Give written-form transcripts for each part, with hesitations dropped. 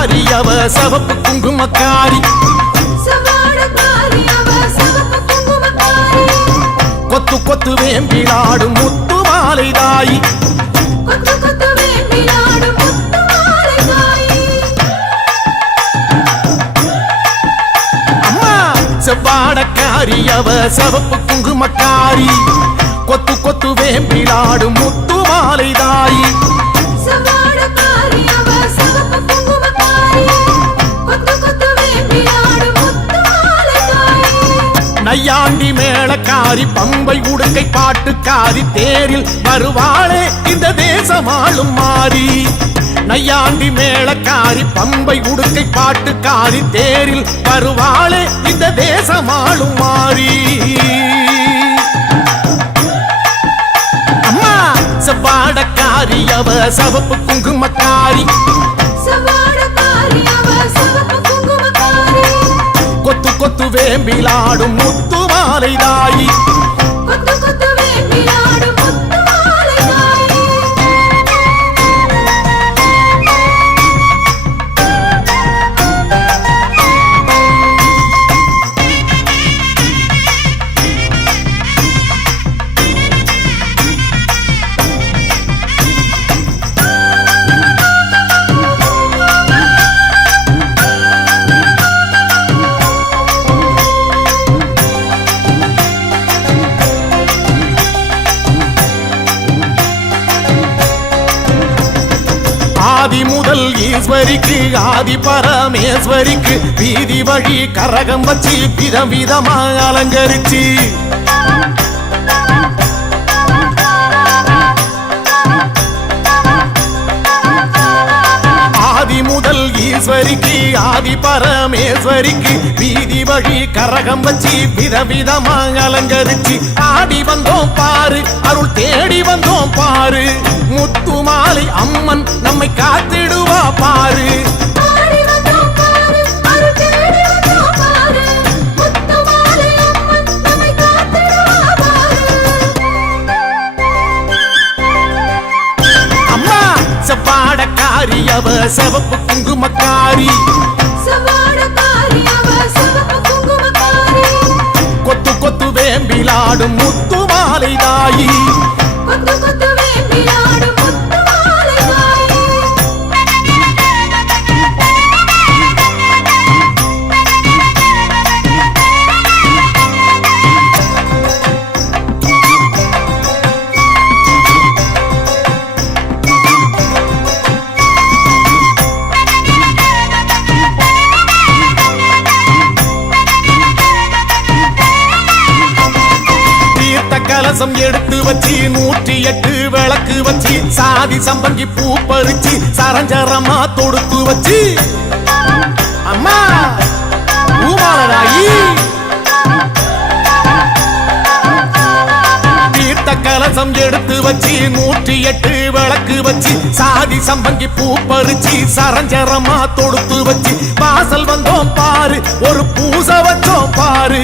சவாடக்காரி அவ சவப்பு குங்குமக்காரி கொத்து கொத்து வேம்பிலாடும் முத்து மாலை தாயி அம்மா சவாடக்காரி அவ சவப்பு குங்குமக்காரி கொத்து கொத்து வேம்பிலாடும் முத்து மாலை தாயி நையாண்டி மேளக்காரி பம்பை உடுக்கை பாட்டுக்காரி தேரில் வருவாளே இந்த தேசமாளும் மாறி நையாண்டி மேளக்காரி பம்பை உடுக்கை பாட்டுக்காரி தேரில் வருவாளே இந்த தேசமாளும் மாறி அம்மா சவாடக்காரி அவ சவப்பு குங்குமக்காரி கொத்து கொத்து வேம்பிலாடும் முத்து மாலை தாயி ஆதி முதல் ஈஸ்வரிக்கு ஆதி பரமேஸ்வரிக்கு வீதி வழி கரகம் வச்சு விதம் விதமா அலங்கரிச்சு ஆதி முதல் ஈஸ்வரிக்கு ஆதி பரமேஸ்வரிக்கு வீதி வழி கரகம் வச்சு விதவிதமா அலங்கரிச்சு ஆடி வந்தோம் பாரு அருள் தேடி வந்தோம் பாரு முத்து மாலை அம்மன் நம்மை காத்திடுவா பாரு அம்மா சவாடக்காரி அவ சவப்பு குங்குமக்காரி கொத்து கொத்து வேம்பிலாடும் முத்து மாலை தாயி கலசம் எடுத்து வச்சு 108 விளக்கு வச்சு சாதி சம்பங்கி பூ பறிச்சு சரஞ்சரமா தொடுத்து வச்சு அம்மா பூமாலராயி தீர்த்த கலசம் எடுத்து வச்சு 108 விளக்கு வச்சு சாதி சம்பங்கி பூ பறிச்சு சரஞ்சரமா தொடுத்து வச்சு வாசல் வந்தோம் பாரு ஒரு பூசை வச்சோம் பாரு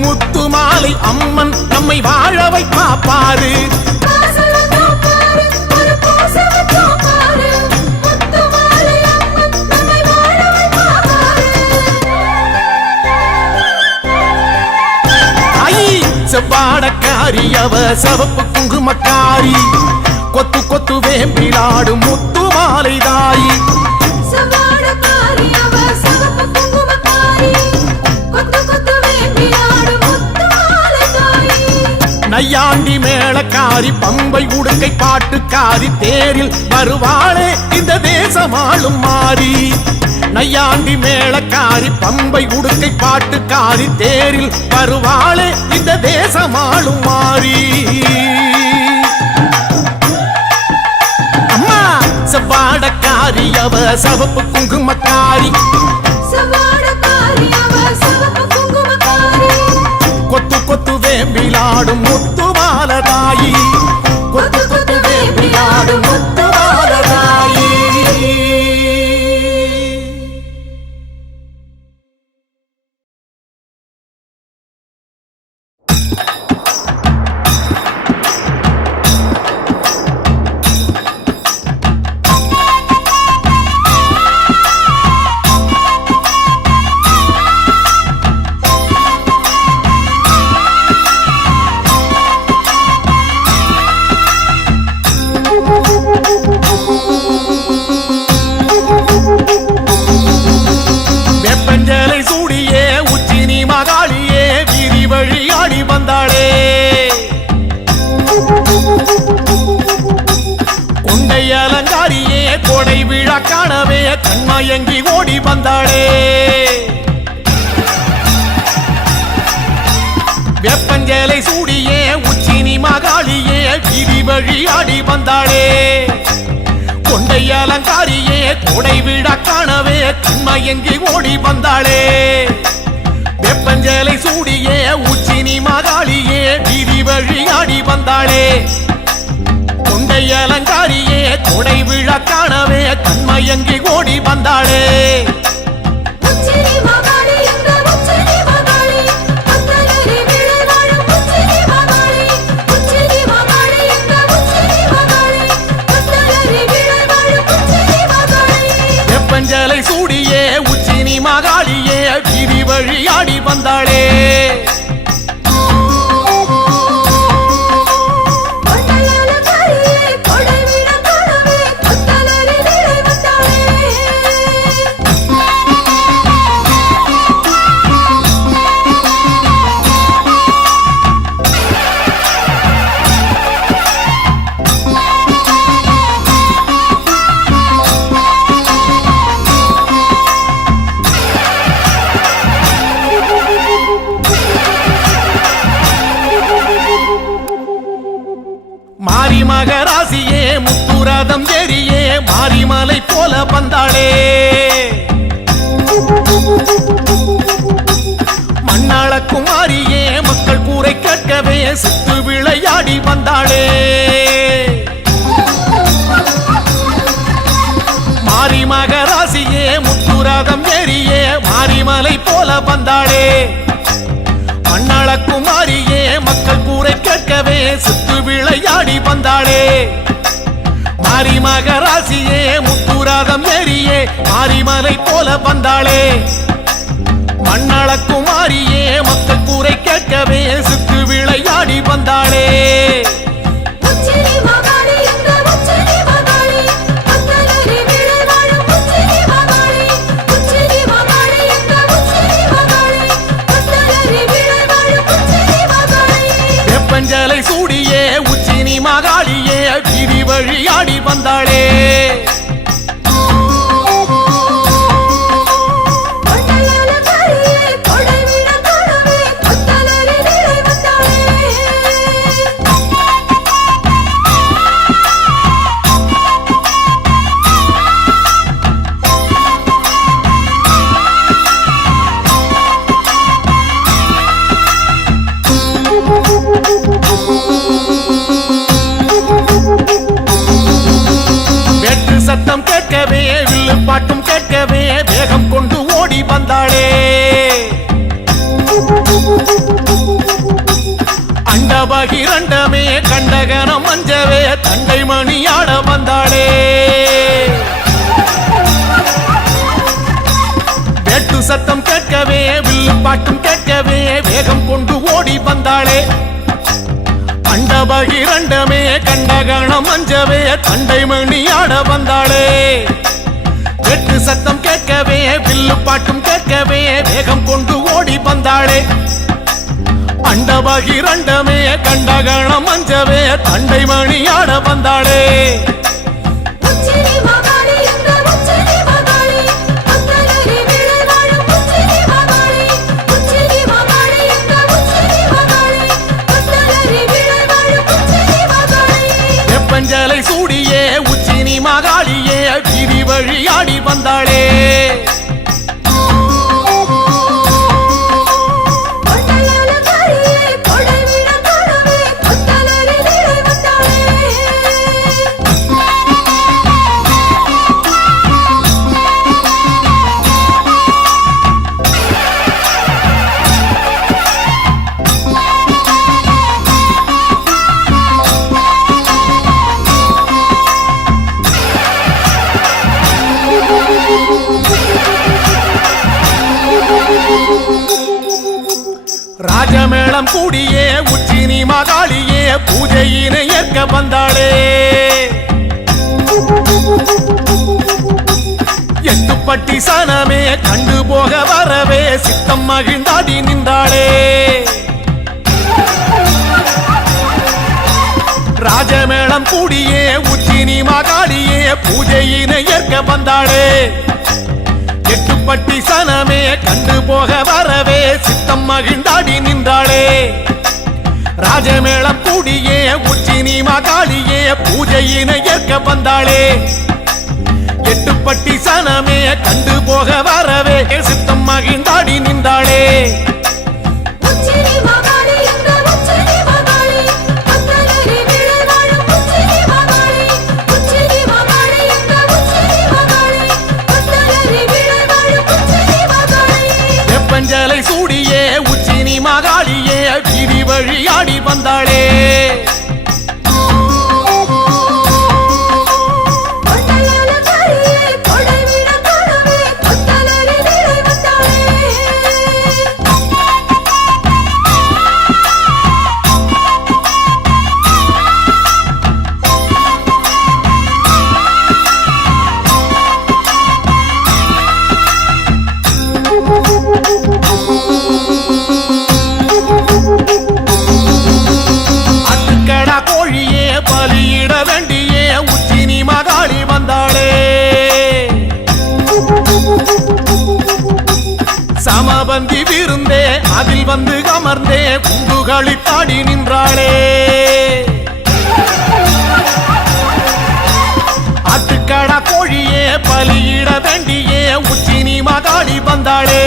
முத்து மாலை அம்மன் நம்மை வாழ வைப்பா பாரு செவ்வாடக்காரி அவ சவப்பு குங்குமக்காரி கொத்து கொத்து வேம்பிலாடும் முத்து மாலை தாயி நையாண்டி மேளக்காரி பம்பை உடுக்கை பாட்டுக்காரி தேரில் வருவாளே இந்த தேசமாளும் மாறி நையாண்டி மேளக்காரி பம்பை உடுக்கை பாட்டுக்காரி தேரில் வருவாளே இந்த தேசமாளும் மாறி அம்மா சவாடக்காரி அவ சவப்பு குங்குமக்காரி கொத்து கொத்து வேம்பிலாடும் முத்து மாலை தாயி கொத்து கொத்து வேம்பிலாடும் முத்து மாலை தாயி வந்தாளே கொண்டை அலங்காரியே கோடை விழா காணவே கண்மயங்கி ஓடி வந்தாளே வெப்பஞ்சேலை சூடியே உச்சினி மகாளியே வீதி வழி ஆடி வந்தாளே கொண்டை அலங்காரியே கோடை விழா காணவே கண்மயங்கி ஓடி வந்தாளே வெப்பஞ்சேலை சூடியே உச்சினி மகாளியே வீதி வழி ஆடி வந்தாளே கொண்டை அலங்காரியே கோடை விழா காணவே கண்மயங்கி ஓடி வந்தாளே வெப்பஞ்சேலை சூடியே உச்சினி மகாளியே வீதி வழி ஆடி வந்தாளே மாரி மகராசியே முத்துரதம் ஏறியே மாரிமலை போல வந்தாளே மண்ணாள குமாரியே மக்கள் கூரை கேட்கவே சித்து விளையாடி வந்தாளே மாரி மகராசியே முத்துரதம் ஏறியே மாரிமலை போல வந்தாளே மண்ணாள குமாரியே மக்கள் கூரை கேட்கவே சித்து விளையாடி வந்தாளே மாரி மகராசியே முத்துரதம் ஏறியே மாரிமலை போல வந்தாளே மண்ணாள குமாரியே மக்கள் கூரை கேட்கவே சித்து விளையாடி வந்தாளே வெப்பஞ்சேலை சூடியே உச்சினி மகாளியே வீதி வழி ஆடி வந்தாளே சத்தம் கேட்கவே வில்லு பாட்டும் கேட்கவே வேகம் கொண்டு ஓடி வந்தாளே அண்டபகிரண்டமே கண்டகனம் மஞ்சவே தண்டை மணியாட வந்தாளே வேட்டு சத்தம் கேட்கவே வில்லு பாட்டும் கேட்கவே வேகம் கொண்டு ஓடி வந்தாளே அண்டபகிரண்டமே கண்டகணம் மஞ்சவே தண்டை மணியாட வந்தாளே வெட்டு சத்தம் கேட்கவே வில்லு பாட்டும் கேட்கவே வேகம் கொண்டு ஓடி வந்தாளே அண்டபகிரண்டமே கண்டகணம் மஞ்சவே தண்டை மணியாட வந்தாளே வெப்பஞ்சேலை சூடியே உச்சினி மகாளியே வீதி வழி ஆடி வந்தாளே ராஜமேளம் கூடியே உச்சினி மகாளியே பூஜையினை ஏற்க வந்தாளே எட்டுப்பட்டி சனமே கண்டு போக வரவே சித்தம் மகிழ்ந்தாடி நின்றாளே பூஜையினை ஏற்க வந்தாளே எட்டுப்பட்டி சனமே கண்டு போக வரவே சித்தம் மகிழ்ந்தாடி நின்றாளே ராஜமேளம் கூடியே உச்சினி மகாளியே பூஜையினை ஏற்க வந்தாளே எட்டுப்பட்டி சனமே கண்டு போக வரவே சித்தம் மகிழ்ந்தாடி நின்றாளே வெப்பஞ்சலை சூடியே உச்சினி மகாளியே வீதி வழியாடி வந்தாளே பலியிட வேண்டியே உச்சினி மகாளி வந்தாளே சமபந்தி விருந்தே அதில் வந்து அமர்ந்தே குண்டுகளி தாடி நின்றாளே ஆட்டுக்கடா கோழியே பலியிட வேண்டியே உச்சினி மகாளி வந்தாளே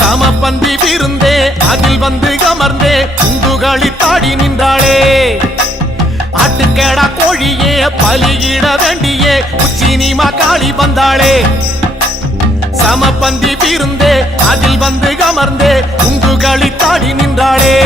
சமபந்தி விருந்தே அதில் வந்து அமர்ந்தே குண்டுகளி தாடி நின்றாளே ஆட்டுக்கடா கோழியே பலியிட வேண்டியே உச்சினி மகாளி வந்தாளே சமபந்தி விருந்தே அதில் வந்து அமர்ந்தே குண்டுகளி தாடி நின்றாளே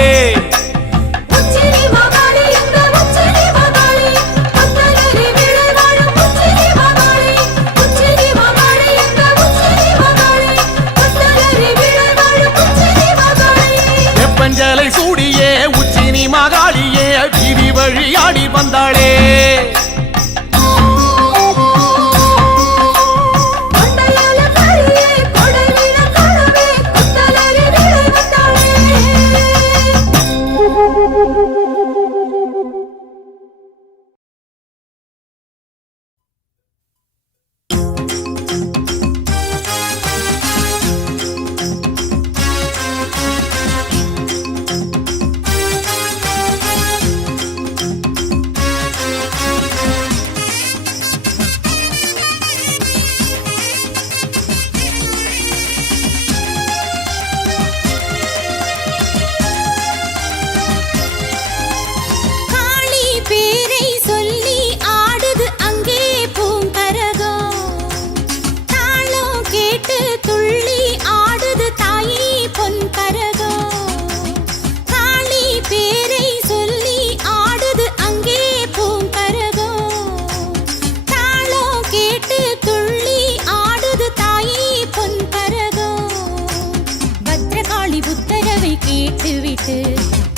வெப்பஞ்சலை சூடியே உச்சினி மகாளியே வீதி வழியாடி வந்தாளே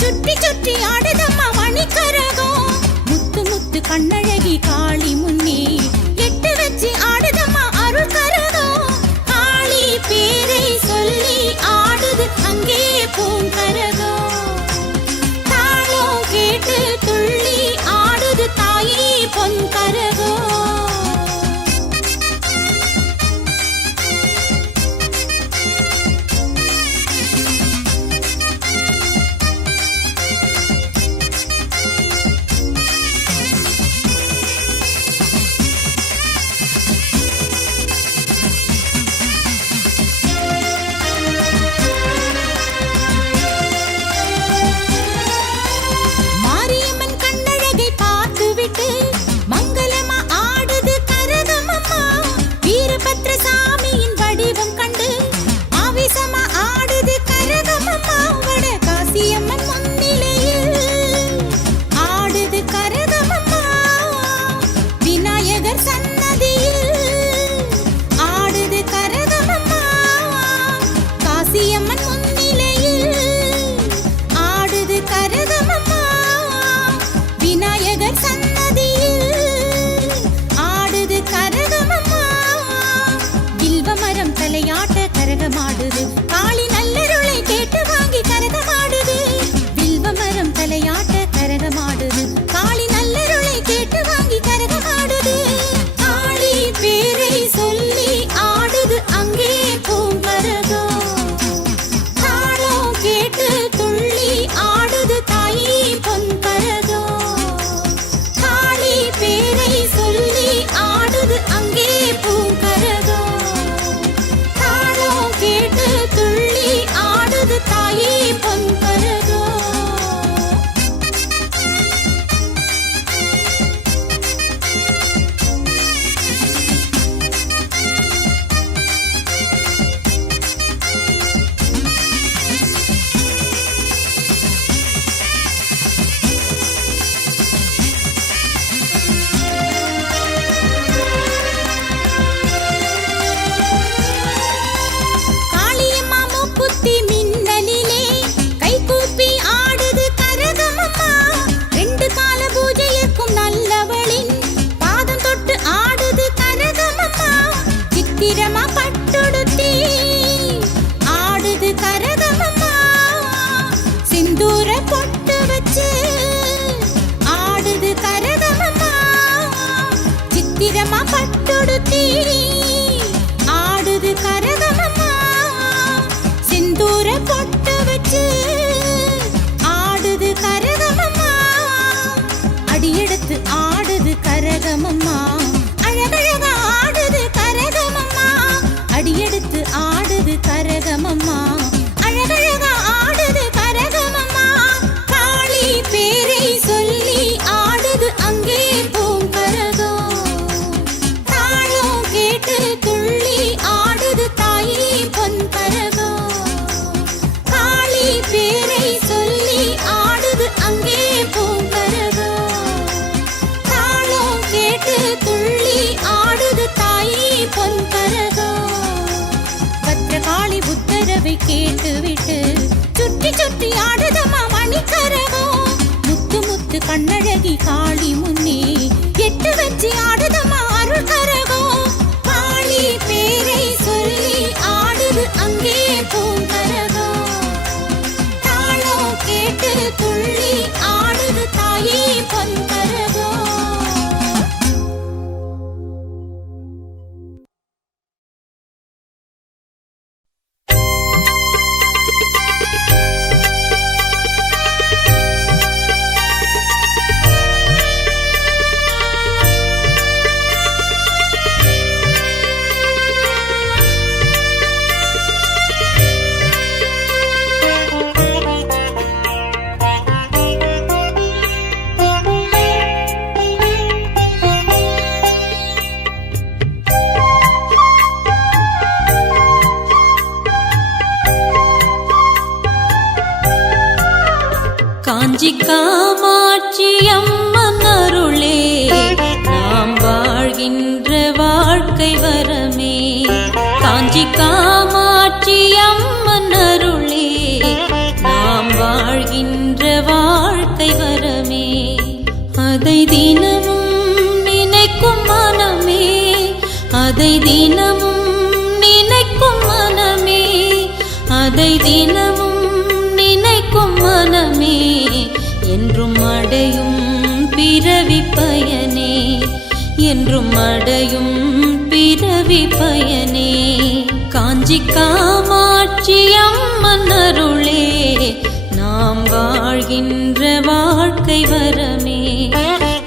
சுற்றி சுற்றி ஆடுதம்மா மணிக்கரகம் முத்து முத்து கண்ணழகி காளி முன்னே எட்டு வச்சு ஆடுதம்மா அருள் கரகம் காளி பேரை சொல்லி ஆடுது அங்கே பூங்கரகம் தாளம் கேட்டு துள்ளி ஆடுது தாயே பொன்கரகம் கேட்டு துள்ளி ஆடுது தாயி பொன்பரதோ காளி பேரை சொல்லி ஆடுது அங்கே பூங்கரதோ தாளம் கேட்டு துள்ளி ஆடுது தாயி பொன்பரதோ பட்டுடுத்தி ஆடுது கரகமம்மா சிந்தூர பொட்டு வச்சு ஆடுது கரகமம்மா அடியெடுத்து ஆடுது கரகமம்மா அழகழகா ஆடுது கரகமம்மா அடியெடுத்து ஆடுது கரகமம்மா அழகழகா ஆடுது கரகமம்மா காளி பேரை சொல்லி ஆடுது அங்கே பூங்கரதோ துள்ளி ஆடுது தாயி பொன்பரதோ காளி பேரை சொல்லி ஆடுது அங்கே பூங்கரதோ தாளம் கேட்டு துள்ளி ஆடுது தாயி பொன்பரதோ பத்திரகாளி உத்தரவை கேட்டுவிட்டு சுற்றி சுற்றி ஆடுதம்மா மணிக்கரகோ முத்து முத்து கண்ணழகி காளி முன்னே எட்டு வச்சு ஆடுதம்மா அருள் கரகோ பேரை சொல்லி ஆடுது அங்கே பூங்கரதோ தாளம் கேட்டு துள்ளி ஆடுது தாயி பொன்பரதோ காஞ்சி காமாட்சி அம்மன் அருளே நாம் வாழ்கின்ற வாழ்க்கை வரமே காஞ்சி காமாட்சி அம்மன் அருளே நாம் வாழ்கின்ற வாழ்க்கை வரமே அதை தினமும் நினைக்கும் மனமே அதை தினமும் நினைக்கும் மனமே அதை தினமும் நினைக்கும் மனமே என்றும் அடையும் பிறவி பயனே என்றும் அடையும் பிறவி பயனே காஞ்சி காமாட்சி அம்மன் அருளே நாம் வாழ்கின்ற வாழ்க்கை வரமே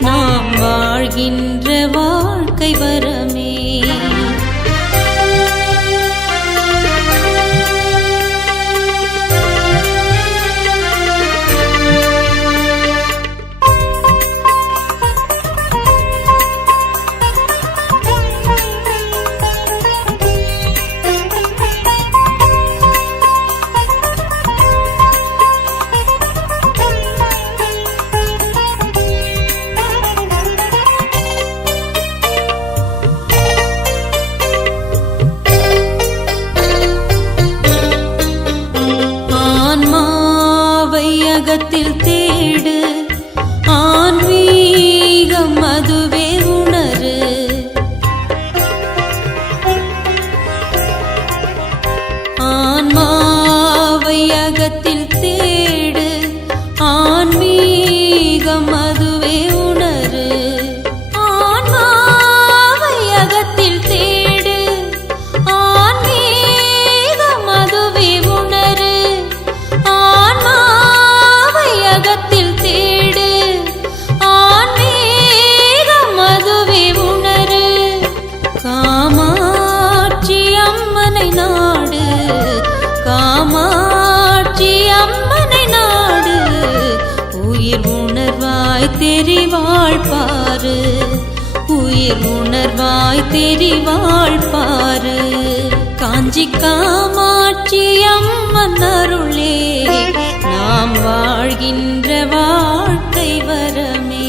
நாம் வாழ்கின்ற வாழ்க்கை வரமே அகத்தில் தேடு ஆன்மீகம் அதுவே உணரு ஆன்மாவை அகத்தில் தேடு ஆன்மீகம் அதுவே உணரு ஆன்மாவை அகத்தில் தேடு ஆன்மீகம் அதுவே உணரு தெரிவாள் பாரு, உயிர் உணர்வாய் தெரிவாள் பாரு. காஞ்சி காமாட்சி அம்மன் அருளே நாம் வாழ்கின்ற வாழ்க்கை வரமே.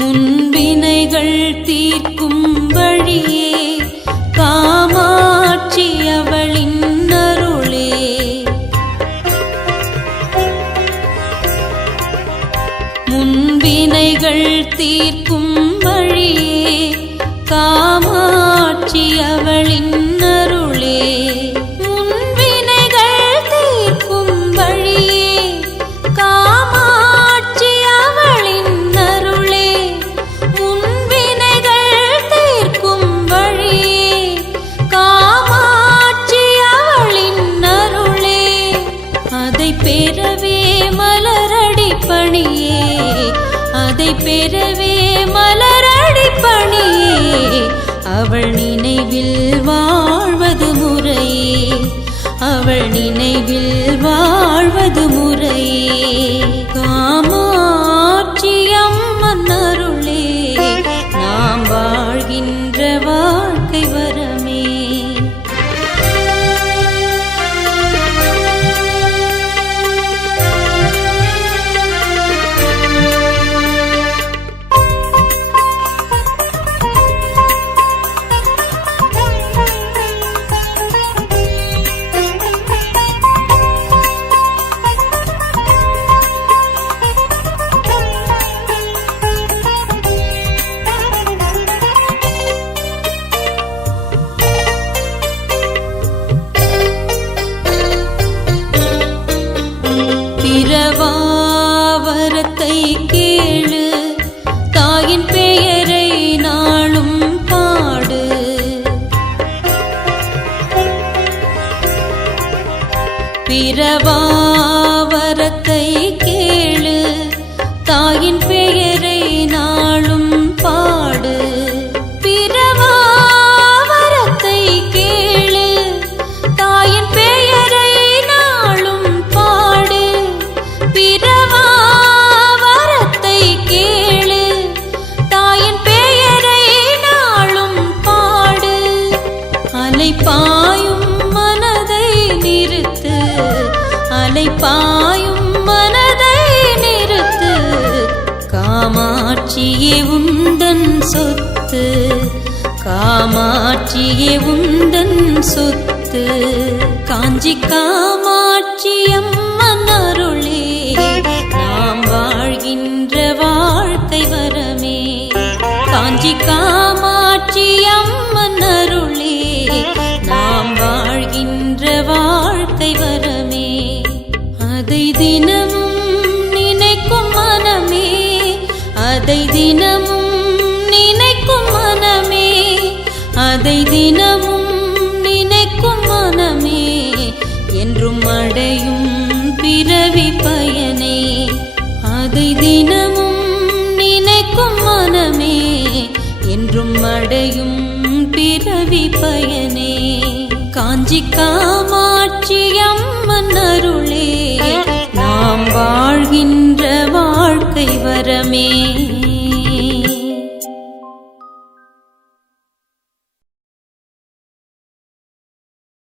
முன்வினைகள் தீர்க்கும் வழியே காமாட்சி அவளின் அருளே. முன்வினைகள் தீர்க்கும் வழியே காமாட்சி அவளின் அருளே. முன்வினைகள் தீர்க்கும் வழியே காமாட்சி அவளின் அருளே. முன்வினைகள் தீர்க்கும் வழியே காமாட்சி அவளின் அருளே. அதை பெறவே மலரடி பணியே, அதை பெறவே மலரடி பணியே. அவள் நினைவில் வாழ்வது முறையே, அவள் நினைவில் வாழ்வது முறையே. காமாட்சி அம்மன் அருளே நாம் வாழ்கின்ற வாழ்க்கை வரமே. பிரவாவரத்தை கேளு, தாயின் பெயரை நாளும் பாடு. பிரவாவரத்தை கேளு, தாயின் பெயரை நாளும் பாடு. பிரவாவரத்தை கேளு, தாயின் பெயரை நாளும் பாடு. பிரவாவரத்தை கேளு, தாயின் பெயரை நாளும் பாடு. அலைபாயும் மனதை நிறுத்து, அலைபாயும் மனதை நிறுத்து. காமாட்சியே உந்தன் சொத்து, காமாட்சியே உந்தன் சொத்து. காஞ்சி காமாட்சி அம்மன் அருளே நாம் வாழ்கின்ற வாழ்க்கை வரமே. காஞ்சி காமாட்சி அம்மன் அருளே நாம் வாழ்கின்ற வாழ்க்கை வரமே. அதை தினமும் நினைக்கும் மனமே, அதை தினமும் நினைக்கும் மனமே, அதை தினமும் நினைக்கும் மனமே. என்றும் அடையும் பிறவி பயனே, அதை தினமும் நினைக்கும் மனமே. என்றும் அடையும் பிறவி பயனே. காஞ்சி காமாட்சி அம்மன் அருளே நாம் வாழ்கின்ற வாழ்க்கை வரமே.